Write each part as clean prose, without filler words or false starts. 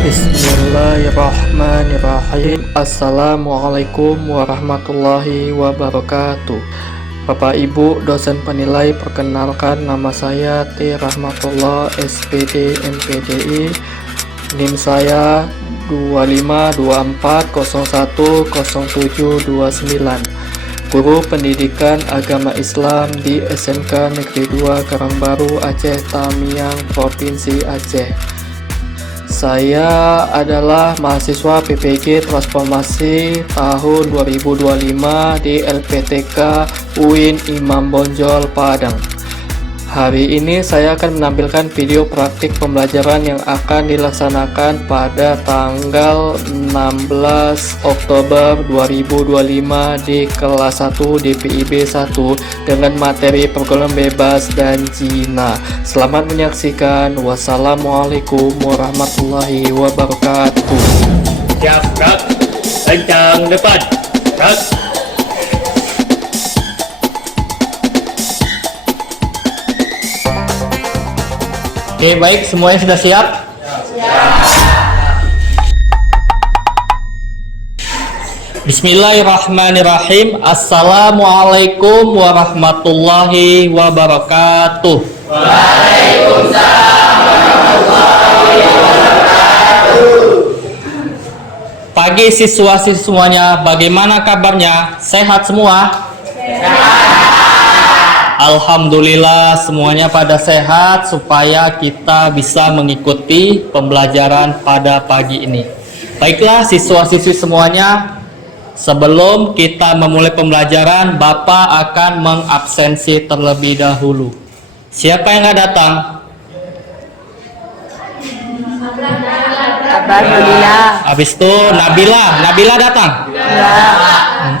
Bismillahirrahmanirrahim. Assalamualaikum warahmatullahi wabarakatuh. Bapak Ibu dosen penilai, perkenalkan nama saya T. Rahmatullah SPD MPDI. NIM saya 2524010729. Guru Pendidikan Agama Islam di SMK Negeri 2 Karangbaru, Aceh Tamiang, Provinsi Aceh. Saya adalah mahasiswa PPG Transformasi tahun 2025 di LPTK UIN Imam Bonjol, Padang. Hari ini saya akan menampilkan video praktik pembelajaran yang akan dilaksanakan pada tanggal 16 Oktober 2025 di kelas 1 DPIB 1 dengan materi program bebas dan Cina. Selamat menyaksikan. Wassalamualaikum warahmatullahi wabarakatuh. Siap, gerak. Kencang depan. Gerak. Oke, baik, semuanya sudah siap? Bismillahirrahmanirrahim. Assalamualaikum warahmatullahi wabarakatuh. Waalaikumsalam warahmatullahi wabarakatuh. Pagi siswa-siswi semuanya, bagaimana kabarnya? Sehat semua? Alhamdulillah semuanya pada sehat, supaya kita bisa mengikuti pembelajaran pada pagi ini. Baiklah siswa-siswi semuanya, sebelum kita memulai pembelajaran, Bapak akan mengabsensi terlebih dahulu. Siapa yang nggak datang? Alhamdulillah. Habis itu Nabila datang?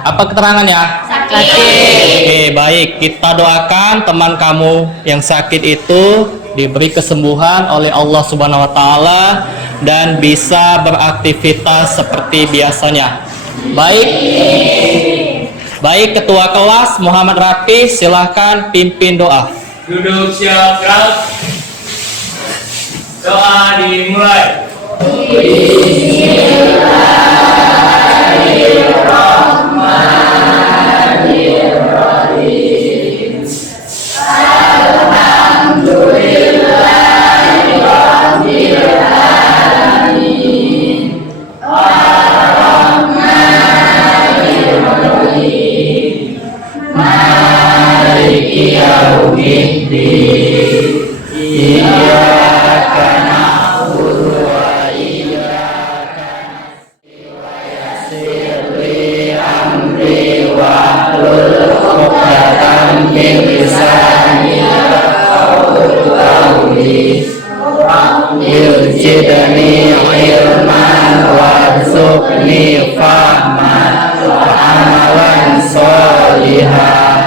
Apa keterangannya? Oke, baik, kita doakan teman kamu yang sakit itu diberi kesembuhan oleh Allah Subhanahu wa taala dan bisa beraktivitas seperti biasanya. Baik, ketua kelas Muhammad Rafi, silahkan pimpin doa. Duduk siap, gerak. Doa dimulai. Bismillahirrahmanirrahim. Alhamdulillahirabbil alamin. Arrahmanir rahim. Maliki yaumiddin. Iyyaka na'budu wa iyyaka nasta'in. Yassir li amri wahlul 'uqdatam min lisani yafqahu qawli. Rabbil zidni ilman warzuqni fahman wa amalan sholihan.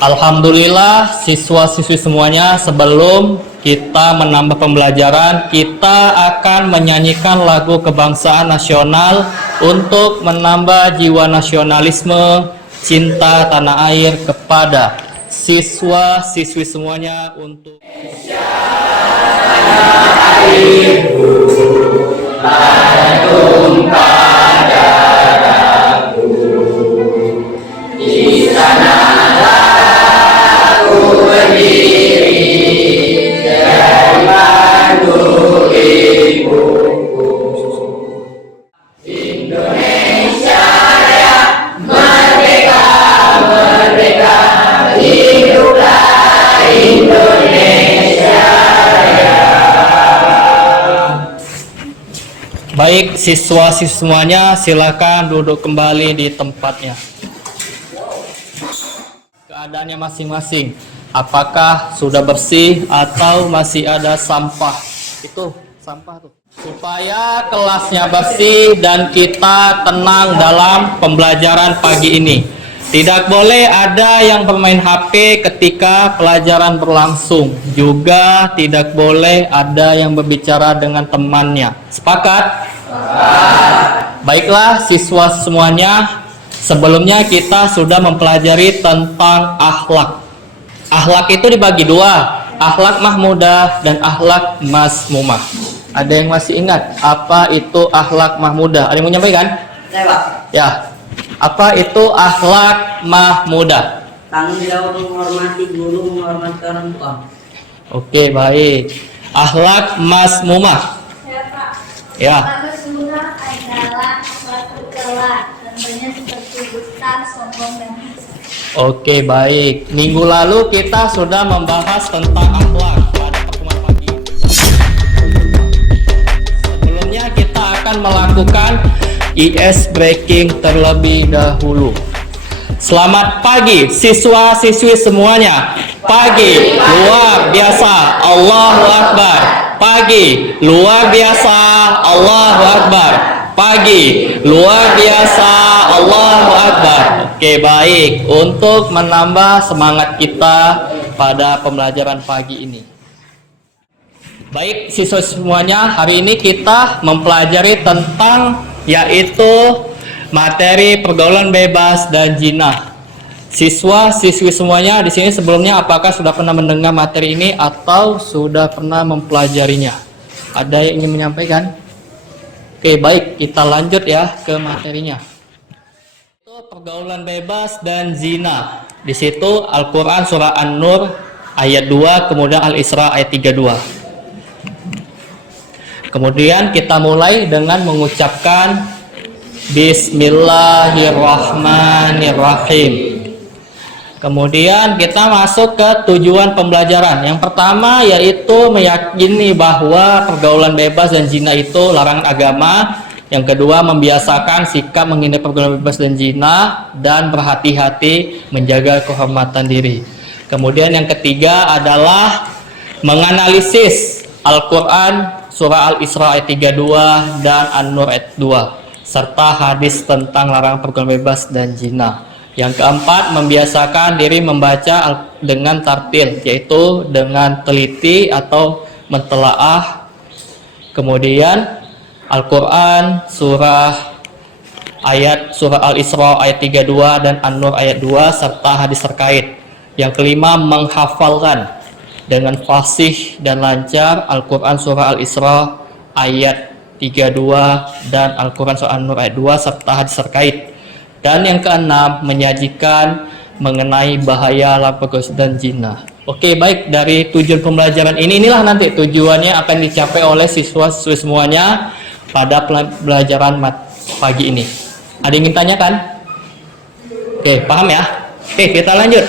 Alhamdulillah siswa-siswi semuanya, sebelum kita menambah pembelajaran, kita akan menyanyikan lagu kebangsaan nasional untuk menambah jiwa nasionalisme, cinta tanah air kepada siswa-siswi semuanya untuk Baik, siswa-siswi semuanya silakan duduk kembali di tempatnya. Keadaannya masing-masing, apakah sudah bersih atau masih ada sampah? Itu sampah tuh. Supaya kelasnya bersih dan kita tenang dalam pembelajaran pagi ini. Tidak boleh ada yang bermain HP ketika pelajaran berlangsung. Juga tidak boleh ada yang berbicara dengan temannya. Sepakat? Baiklah siswa semuanya, sebelumnya kita sudah mempelajari tentang akhlak. Akhlak itu dibagi dua, akhlak mahmudah dan akhlak masmumah. Ada yang masih ingat apa itu akhlak mahmudah? Ada yang mau nyampaikan? Saya Pak. Ya. Apa itu akhlak mahmudah? Tanggung jawab menghormati guru, menghormati orang tua. Oke, baik. Akhlak masmumah. Ya Pak. Ya. Akhlak sunnah adalah akhlak tercela, contohnya seperti dusta, sombong dan hasad. Oke, baik. Minggu lalu kita sudah membahas tentang akhlak pada pertemuan pagi. Sebelumnya kita akan melakukan IS breaking terlebih dahulu. Selamat pagi siswa-siswi semuanya. Pagi luar biasa, Allahu Akbar. Pagi luar biasa, Allahu Akbar. Pagi luar biasa, Allahu Akbar. Oke, baik. Untuk menambah semangat kita pada pembelajaran pagi ini. Baik siswa semuanya, hari ini kita mempelajari tentang yaitu materi pergaulan bebas dan zina. Siswa-siswi semuanya di sini sebelumnya apakah sudah pernah mendengar materi ini atau sudah pernah mempelajarinya? Ada yang ingin menyampaikan? Oke, baik, kita lanjut ya ke materinya. Itu pergaulan bebas dan zina. Di situ Al-Qur'an surah An-Nur ayat 2, kemudian Al-Isra ayat 32. Kemudian kita mulai dengan mengucapkan Bismillahirrahmanirrahim. Kemudian kita masuk ke tujuan pembelajaran. Yang pertama yaitu meyakini bahwa pergaulan bebas dan zina itu larangan agama. Yang kedua membiasakan sikap menghindari pergaulan bebas dan zina dan berhati-hati menjaga kehormatan diri. Kemudian yang ketiga adalah menganalisis Al-Quran surah Al-Isra ayat 32 dan An-Nur ayat 2 serta hadis tentang larangan pergaulan bebas dan zina. Yang keempat, membiasakan diri membaca dengan tartil, yaitu dengan teliti atau mentelaah. Kemudian Al-Quran surah Al-Isra ayat 32 dan An-Nur ayat 2 serta hadis terkait. Yang kelima, menghafalkan dengan fasih dan lancar Al-Quran surah Al-Isra ayat 32 dan Al-Quran surah An-Nur ayat 2 serta hadis terkait. Dan yang keenam, menyajikan mengenai bahaya lapagos dan zina. Oke, baik, dari tujuan pembelajaran inilah nanti tujuannya akan dicapai oleh siswa-siswi semuanya pada pembelajaran pagi ini. Ada yang ingin tanyakan? Oke, paham ya? Oke, kita lanjut.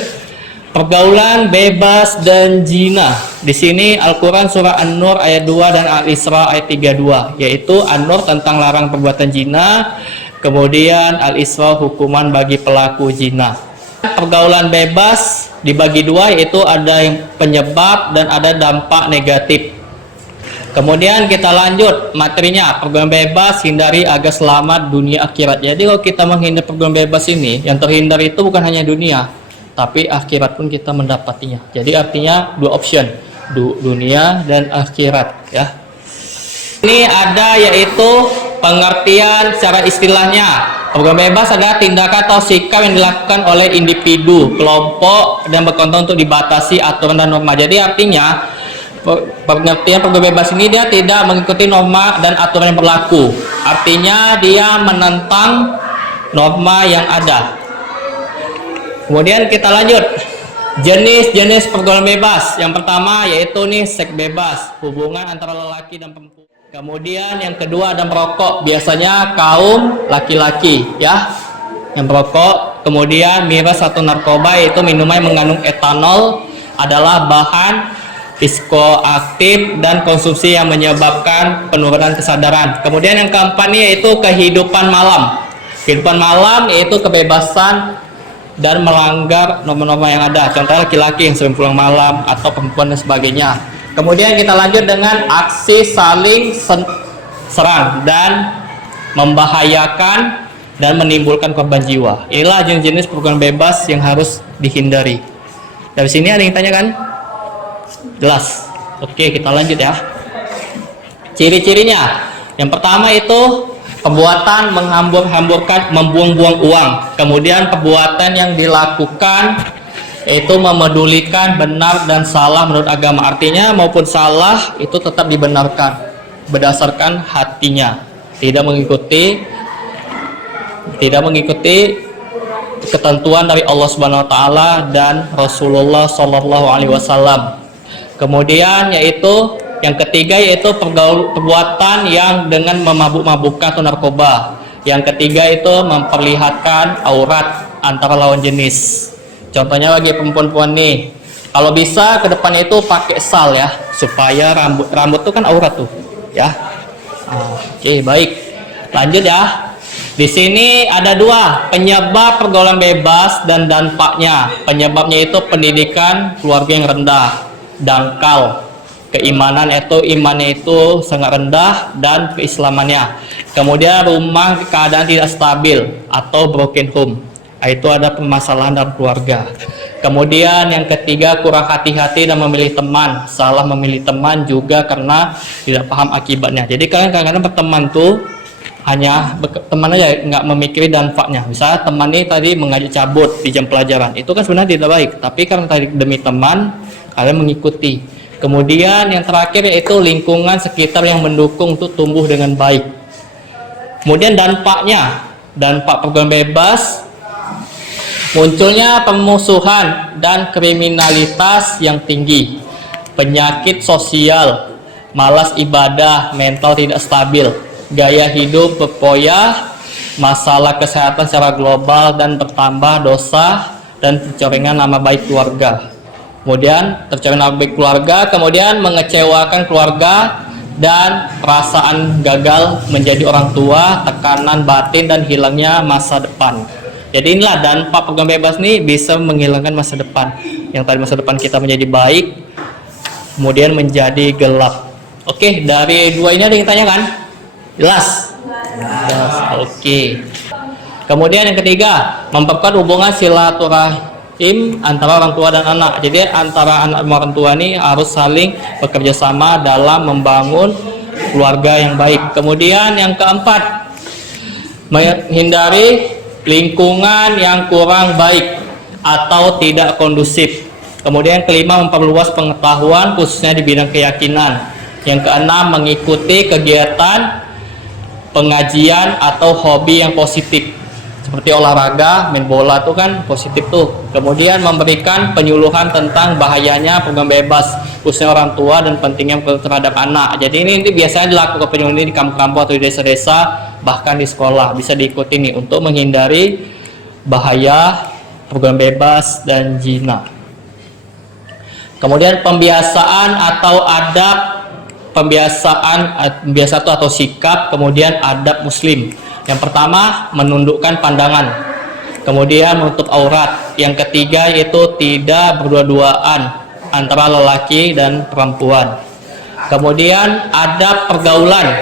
Pergaulan bebas dan zina. Di sini Al-Quran surah An-Nur ayat 2 dan Al-Isra ayat 32, yaitu An-Nur tentang larang perbuatan zina. Kemudian Al-Isra hukuman bagi pelaku zina. Pergaulan bebas dibagi dua, yaitu ada yang penyebab dan ada dampak negatif. Kemudian kita lanjut materinya, pergaulan bebas hindari agar selamat dunia akhirat. Jadi kalau kita menghindari pergaulan bebas ini, yang terhindar itu bukan hanya dunia, tapi akhirat pun kita mendapatinya. Jadi artinya dua option, dunia dan akhirat ya. Ini ada yaitu pengertian secara istilahnya. Pergaulan bebas adalah tindakan atau sikap yang dilakukan oleh individu, kelompok dan berkonten untuk dibatasi aturan dan norma. Jadi artinya pengertian pergaulan bebas ini dia tidak mengikuti norma dan aturan yang berlaku. Artinya dia menentang norma yang ada. Kemudian kita lanjut. Jenis-jenis pergaulan bebas. Yang pertama yaitu nih seks bebas, hubungan antara lelaki dan perempuan. Kemudian yang kedua ada merokok, biasanya kaum laki-laki ya yang merokok. Kemudian miras atau narkoba, yaitu minuman yang mengandung etanol, adalah bahan psikoaktif dan konsumsi yang menyebabkan penurunan kesadaran. Kemudian yang keempat nih yaitu kehidupan malam. Kehidupan malam yaitu kebebasan dan melanggar norma-norma yang ada, contoh laki-laki yang sering pulang malam atau perempuan dan sebagainya. Kemudian kita lanjut dengan aksi saling serang dan membahayakan dan menimbulkan korban jiwa. Inilah jenis-jenis pergaulan bebas yang harus dihindari. Dari sini ada yang tanyakan? Jelas? Oke, kita lanjut ya. Ciri-cirinya, yang pertama itu perbuatan menghambur-hamburkan, membuang-buang uang. Kemudian perbuatan yang dilakukan Itu memedulikan benar dan salah menurut agama. Artinya maupun salah itu tetap dibenarkan berdasarkan hatinya, tidak mengikuti ketentuan dari Allah Subhanahu wa taala dan Rasulullah Shallallahu alaihi wasallam. Kemudian yaitu yang ketiga yaitu perbuatan yang dengan memabuk-mabukkan atau narkoba. Yang ketiga itu memperlihatkan aurat antara lawan jenis. Contohnya bagi perempuan nih, kalau bisa ke depan itu pakai sal ya, supaya rambut tuh kan aurat tuh, ya. Oke, baik. Lanjut ya. Di sini ada dua penyebab pergaulan bebas dan dampaknya. Penyebabnya itu pendidikan keluarga yang rendah, dangkal, imannya itu sangat rendah dan keislamannya. Kemudian rumah keadaan tidak stabil atau broken home. Itu ada permasalahan dalam keluarga. Kemudian yang ketiga kurang hati-hati dan memilih teman. Salah memilih teman juga karena tidak paham akibatnya. Jadi kalian kadang-kadang berteman tuh hanya teman aja, nggak memikiri dampaknya. Misalnya teman ini tadi mengajak cabut di jam pelajaran, itu kan sebenarnya tidak baik. Tapi karena tadi demi teman kalian mengikuti. Kemudian yang terakhir yaitu lingkungan sekitar yang mendukung untuk tumbuh dengan baik. Kemudian dampak pergaulan bebas, munculnya pemusuhan dan kriminalitas yang tinggi, penyakit sosial, malas ibadah, mental tidak stabil, gaya hidup berpoya, masalah kesehatan secara global dan bertambah dosa dan tercorengnya nama baik keluarga. Kemudian tercoreng nama baik keluarga, kemudian mengecewakan keluarga dan perasaan gagal menjadi orang tua, tekanan batin dan hilangnya masa depan. Jadi inilah dampak pergaulan bebas nih bisa menghilangkan masa depan. Yang tadi masa depan kita menjadi baik, kemudian menjadi gelap. Oke, dari dua ini ada yang tanyakan? Jelas? Jelas. Oke. Kemudian yang ketiga, memperkuat hubungan silaturahim antara orang tua dan anak. Jadi antara anak dan orang tua ini harus saling bekerja sama dalam membangun keluarga yang baik. Kemudian yang keempat, menghindari lingkungan yang kurang baik atau tidak kondusif. Kemudian kelima, memperluas pengetahuan khususnya di bidang keyakinan. Yang keenam, mengikuti kegiatan pengajian atau hobi yang positif seperti olahraga, main bola tuh kan positif tuh. Kemudian memberikan penyuluhan tentang bahayanya pergaulan bebas khususnya orang tua dan pentingnya terhadap anak. Jadi ini biasanya dilakukan penyuluhan di kampung-kampung atau di desa-desa, bahkan di sekolah bisa diikuti nih untuk menghindari bahaya pergaulan bebas dan zina. Kemudian pembiasaan atau adab, pembiasaan atau sikap, kemudian adab muslim. Yang pertama, menundukkan pandangan, kemudian menutup aurat. Yang ketiga yaitu tidak berdua-duaan antara lelaki dan perempuan. Kemudian adab pergaulan,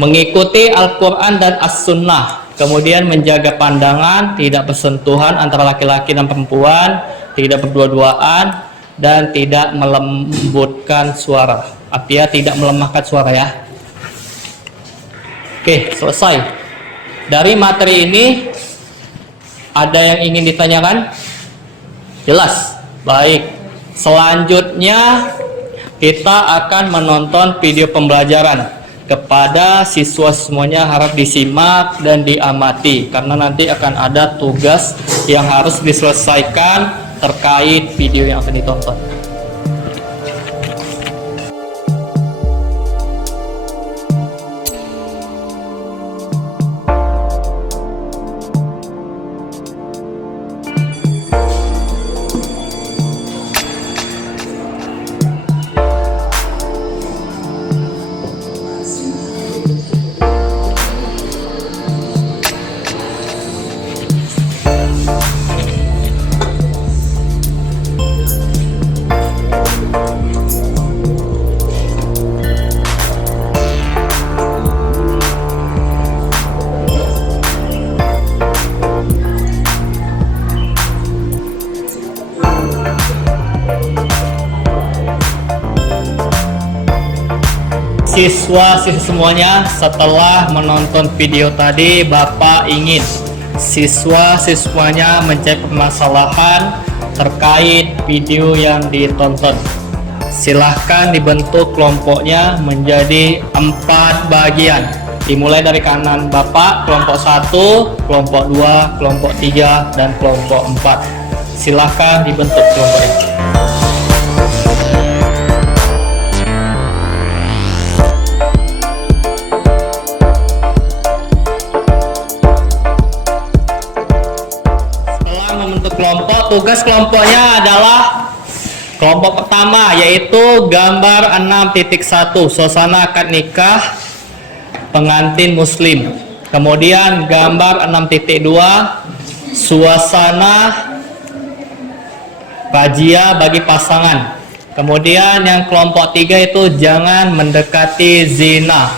mengikuti Al-Quran dan As-Sunnah. Kemudian menjaga pandangan, tidak bersentuhan antara laki-laki dan perempuan, tidak berdua-duaan, dan tidak melembutkan suara. Artinya tidak melemahkan suara ya. Oke, selesai. Dari materi ini ada yang ingin ditanyakan? Jelas? Baik. Selanjutnya kita akan menonton video pembelajaran. Kepada siswa semuanya harap disimak dan diamati karena nanti akan ada tugas yang harus diselesaikan terkait video yang akan ditonton. Siswa-siswa semuanya, setelah menonton video tadi, Bapak ingin siswa-siswanya mencari permasalahan terkait video yang ditonton. Silahkan dibentuk kelompoknya menjadi 4 bagian. Dimulai dari kanan Bapak, kelompok 1, kelompok 2, kelompok 3, dan kelompok 4. Silahkan dibentuk kelompoknya. Setelah membentuk kelompok, tugas kelompoknya adalah kelompok pertama, yaitu gambar 6.1 suasana akad nikah pengantin muslim. Kemudian gambar 6.2 suasana bajia bagi pasangan. Kemudian yang kelompok 3 itu jangan mendekati zina.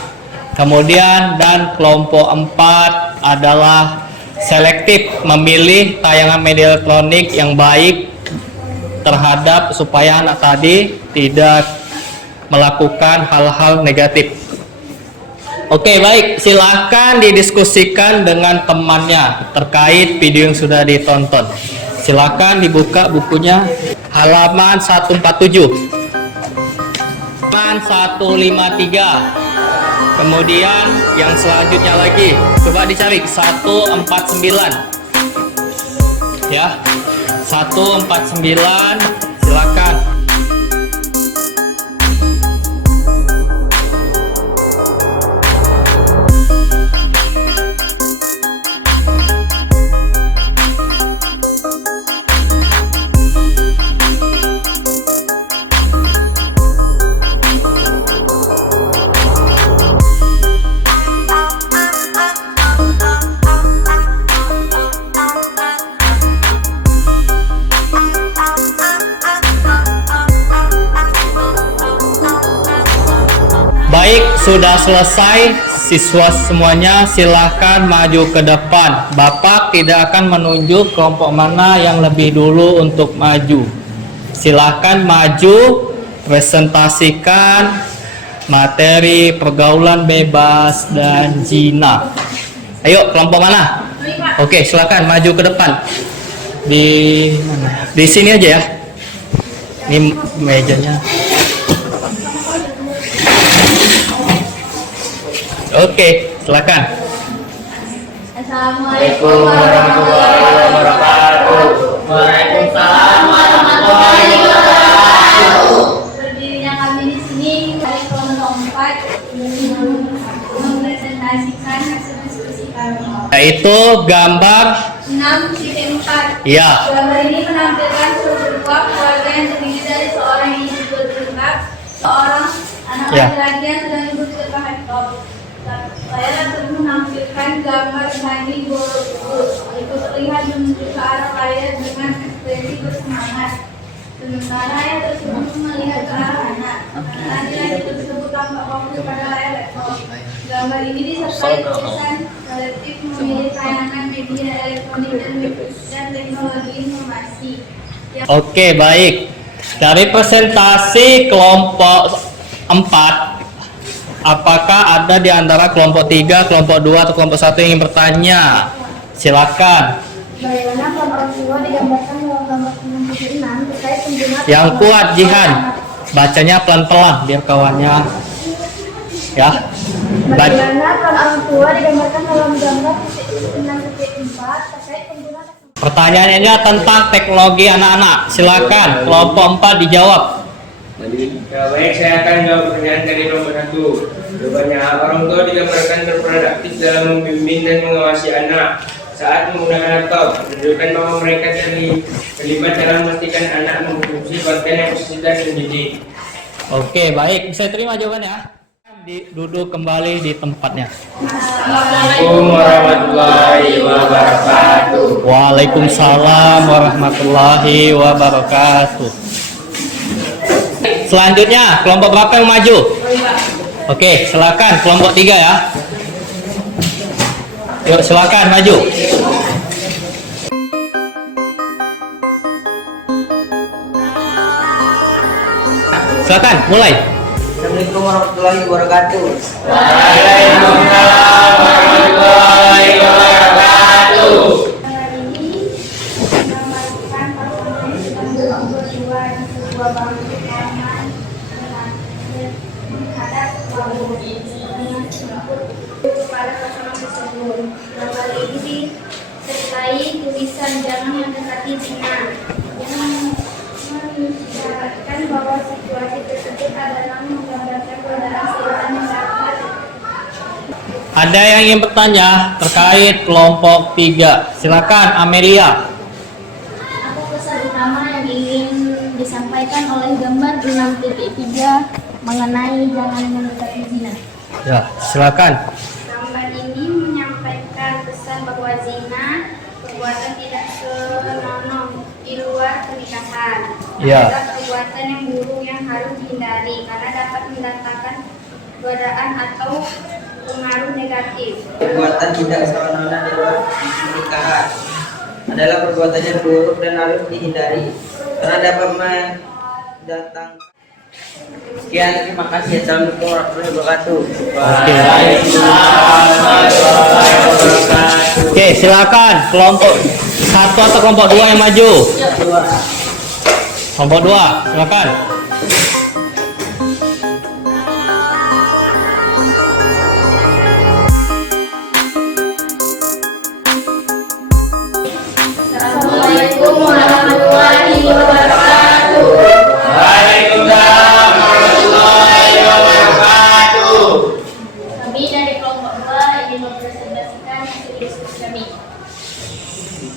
Kemudian dan kelompok 4 adalah selektif memilih tayangan media elektronik yang baik terhadap supaya anak tadi tidak melakukan hal-hal negatif. Oke, baik, silahkan didiskusikan dengan temannya terkait video yang sudah ditonton. Silahkan dibuka bukunya, halaman 147, halaman 153. Kemudian yang selanjutnya lagi, coba dicari 149 ya. 149, silakan. Baik, sudah selesai. Siswa semuanya silahkan maju ke depan. Bapak tidak akan menunjuk kelompok mana yang lebih dulu untuk maju. Silahkan maju, presentasikan materi pergaulan bebas dan zina. Ayo, kelompok mana? Oke, silahkan maju ke depan. Di sini aja ya. Ini mejanya. Oke, silakan. Assalamualaikum warahmatullahi wabarakatuh. Waalaikumsalam warahmatullahi wabarakatuh. Berdirinya kami di sini dari kelompok 4 mempresentasikan hasil diskusi kami. Yaitu gambar 6.4. ya. Gambar ini menampilkan sebuah keluarga yang terdiri dari seorang ibu berjilbab, seorang anak Ya. laki-laki yang sedang duduk di depan laptop. Saya langsung menampilkan gambar Sandi Borobudur. Itu terlihat menuju ke arah layar dengan ekspresi bersemangat. Sementara ayah tersebut melihat ke arah anak. Laki-laki tersebut tampak fokus pada layar laptop. Gambar ini disertai tulisan selektif memilih tayangan media elektronik dan teknologi informasi. Oke, baik. Dari presentasi kelompok 4, apakah ada di antara kelompok 3, kelompok 2, atau kelompok 1 yang ingin bertanya? Silakan. Bagaimana peran orang tua digambarkan dalam gambar 6.6 terkait penggunaan Yang kuat, Jihan. Bacanya pelan-pelan biar kawannya ya. Bagaimana peran orang tua digambarkan dalam gambar 6.4 terkait penggunaan Pertanyaannya tentang teknologi anak-anak. Silakan kelompok 4 dijawab. Ya, baik, saya akan jawab pertanyaan dari nomor 1. Jawabannya, orang tua digambarkan berperan aktif dalam membimbing dan mengawasi anak saat menggunakan laptop, menunjukkan bahwa mereka terlibat dalam memastikan anak mengkonsumsi konten yang positif dan mendidik. Oke, baik. Bisa terima jawabannya? Duduk kembali di tempatnya. Assalamualaikum warahmatullahi wabarakatuh. Waalaikumsalam warahmatullahi wabarakatuh. Selanjutnya, kelompok berapa yang maju? Oke, silakan kelompok 3 ya. Yuk, silakan maju. Silakan, mulai. Assalamualaikum warahmatullahi wabarakatuh. Waalaikumsalam warahmatullahi wabarakatuh. Gambar ini menggambarkan performance dan jangan mendekati zina. Yang mengisyaratkan bahwa situasi tersebut adalah menggambarkan godaan setan yang dapat. Ada yang ingin bertanya terkait kelompok 3? Silakan Amelia. Apa pesan utama yang ingin disampaikan oleh gambar 6.3 mengenai jangan mendekati zina? Ya, silakan. Gambar ini menyampaikan pesan bahwa zina perbuatan tidak senonoh di luar pernikahan. Ya. Adalah perbuatan yang buruk yang harus dihindari karena dapat mendatangkan godaan atau pengaruh negatif. Perbuatan tidak senonoh di luar pernikahan adalah perbuatan yang buruk dan harus dihindari karena dapat mendatangkan. Sekian, terima kasih. Assalamualaikum warahmatullahi wabarakatuh. Oke, silakan kelompok 1 atau kelompok 2 yang maju. Kelompok 2, silakan. Assalamualaikum warahmatullahi wabarakatuh. Waalaikumsalam warahmatullahi wabarakatuh. Kami dari kelompok 2 ingin mempresentasikan hasil diskusi kami,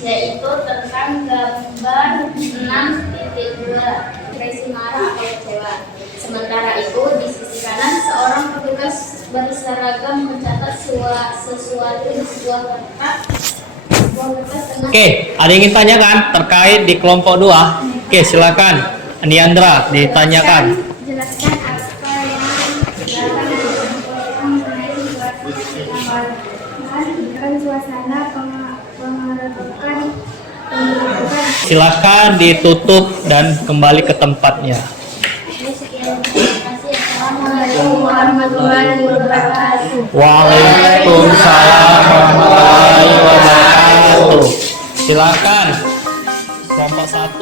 yaitu tentang gambar 6.2 ekspresi marah atau kecewa. Sementara itu di sisi kanan seorang petugas berseragam mencatat sesuatu di sebuah kertas. Oke, ada yang ingin tanyakan terkait di kelompok 2? Oke, silakan Aniandra ditanyakan. Jelaskan apa yang mengenai situasi di gambar. Menunjukkan suasana pengerebekan. Silakan ditutup dan kembali ke tempatnya. Sekian, terima kasih. Assalamualaikum warahmatullahi wabarakatuh. Waalaikumsalam warahmatullahi wabarakatuh. Silakan kelompok 1.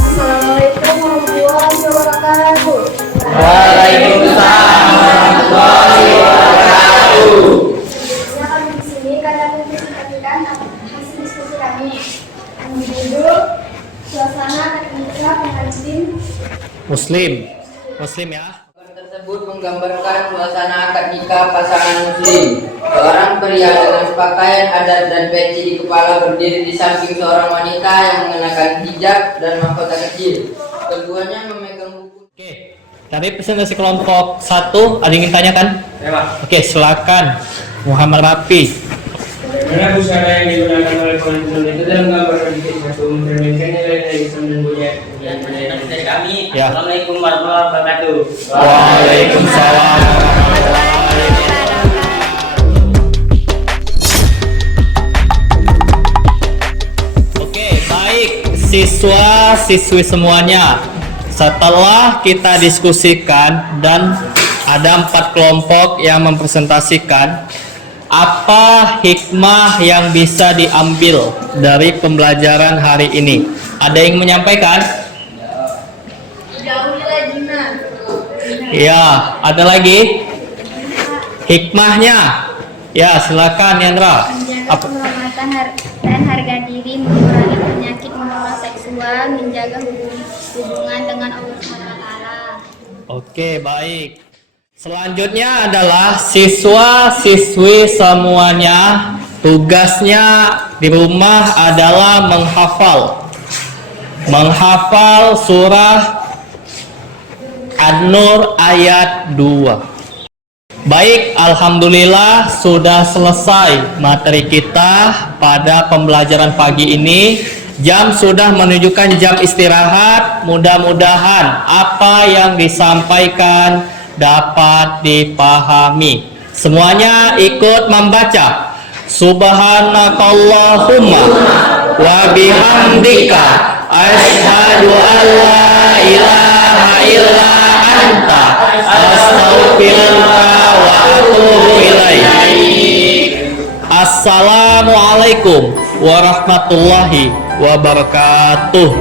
Assalamualaikum warahmatullahi wabarakatuh. Waalaikumsalam warahmatullahi wabarakatuh. Ya, kami di sini karena mempresentasikan hasil diskusi kami. Judul suasana ketika pengantin. Muslim ya. Gambar tersebut menggambarkan suasana akad nikah pasangan muslim. Seorang pria dengan pakaian adat dan peci di kepala berdiri di samping seorang wanita yang mengenakan hijab dan mahkota kecil. Keduanya memegang buku. Oke, dari presentasi kelompok 1 ada yang ingin tanyakan? Ya, Pak. Oke, silakan Muhammad Rafi. Mana busana yang digunakan oleh konsul itu dalam gambar sedikit satu mencerminkan nilai-nilai Islam dan budaya dari kami. Ya. Assalamualaikum warahmatullahi wabarakatuh. Waalaikumsalam warahmatullahi wabarakatuh. Oke, baik siswa-siswi semuanya. Setelah kita diskusikan dan ada 4 kelompok yang mempresentasikan apa hikmah yang bisa diambil dari pembelajaran hari ini. Ada yang menyampaikan? Jauhilah zina. Ya, ada lagi? Hikmahnya? Ya, silakan Yandra. Menjaga Apa? kehormatan dan harga diri, mengurangi penyakit menular seksual, menjaga hubungan dengan Allah SWT. Oke, baik. Selanjutnya adalah siswa-siswi semuanya tugasnya di rumah adalah menghafal surah An-Nur ayat 2. Baik, alhamdulillah sudah selesai materi kita pada pembelajaran pagi ini. Jam sudah menunjukkan jam istirahat. Mudah-mudahan apa yang disampaikan dapat dipahami. Semuanya ikut membaca Subhanakallahumma wa bihamdika asyhadu an la ilaha illa anta astaghfiruka wa atubu ilaik. Assalamualaikum warahmatullahi wabarakatuh.